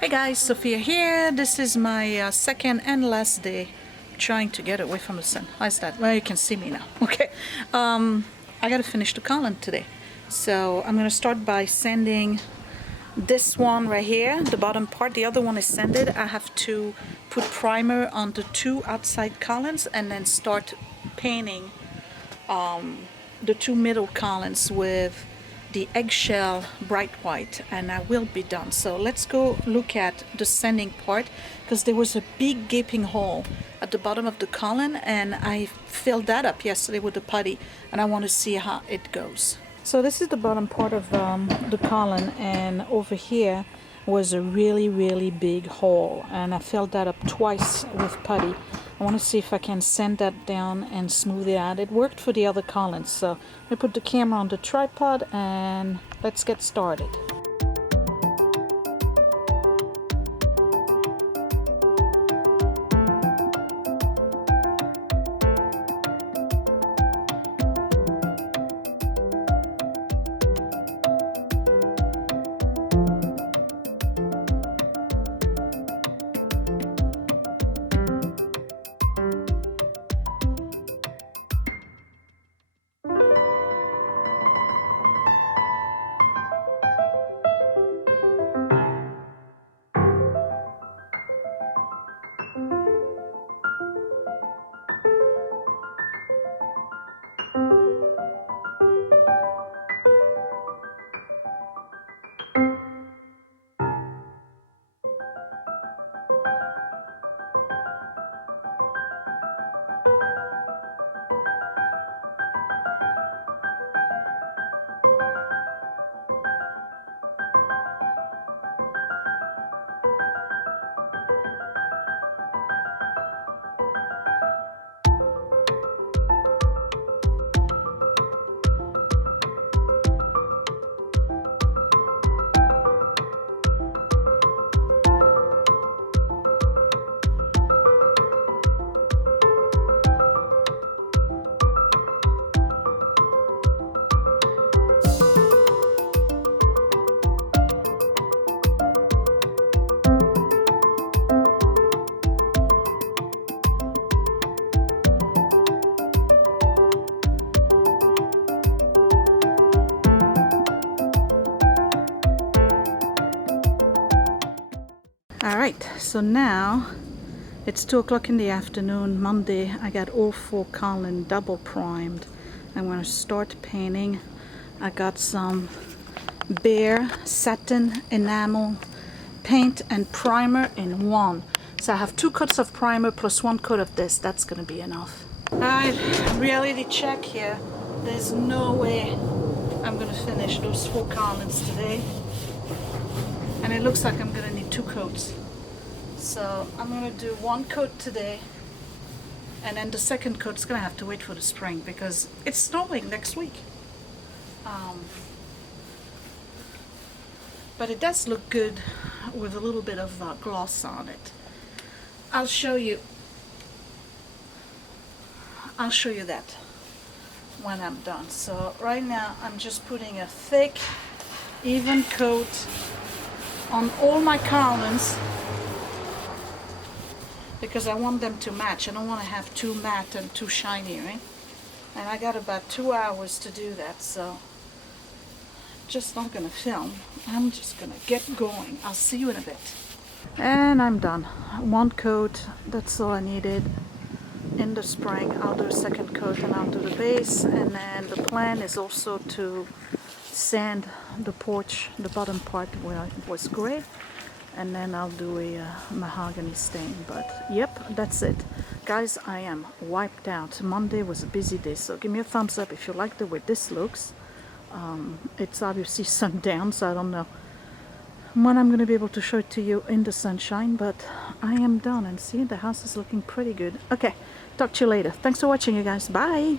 Hey guys, Sophia here. This is my second and last day trying to get away from the sun. How's that? Well, you can see me now. Okay. I gotta finish the column today. So I'm gonna start by sanding this one right here, the bottom part. The other one is sanded. I have to put primer on the two outside columns and then start painting the two middle columns with the eggshell bright white, and I will be done. So let's go look at the sanding part, because there was a big gaping hole at the bottom of the column and I filled that up yesterday with the putty, and I want to see how it goes. So this is the bottom part of the column, and over here was a really big hole, and I filled that up twice with putty. I want to see if I can sand that down and smooth it out. It worked for the other columns, so I put the camera on the tripod and let's get started. Alright, so now it's 2 o'clock in the afternoon, Monday. I got all 4 columns double primed. I'm going to start painting. I got some bare satin enamel paint and primer in one. So I have 2 coats of primer plus 1 coat of this. That's going to be enough. Alright, reality check here. There's no way I'm going to finish those 4 columns today. And it looks like I'm going to need 2 coats. So I'm going to do 1 coat today, and then the second coat is going to have to wait for the spring because it's snowing next week. But it does look good with a little bit of gloss on it. I'll show you that when I'm done. So right now I'm just putting a thick, even coat on all my columns because I want them to match. I don't want to have too matte and too shiny, right? And I got about 2 hours to do that, so just not gonna film. I'm just gonna get going. I'll see you in a bit. And I'm done. 1 coat, that's all I needed. In the spring I'll do a second coat and I'll do the base, and then the plan is also to sand the porch, the bottom part where it was gray, and then I'll do a mahogany stain. But yep, that's it guys. I am wiped out. Monday was a busy day, so give me a thumbs up if you like the way this looks. It's obviously sundown, so I don't know when I'm going to be able to show it to you in the sunshine, but I am done, and see, the house is looking pretty good. Okay, talk to you later. Thanks for watching, you guys. Bye.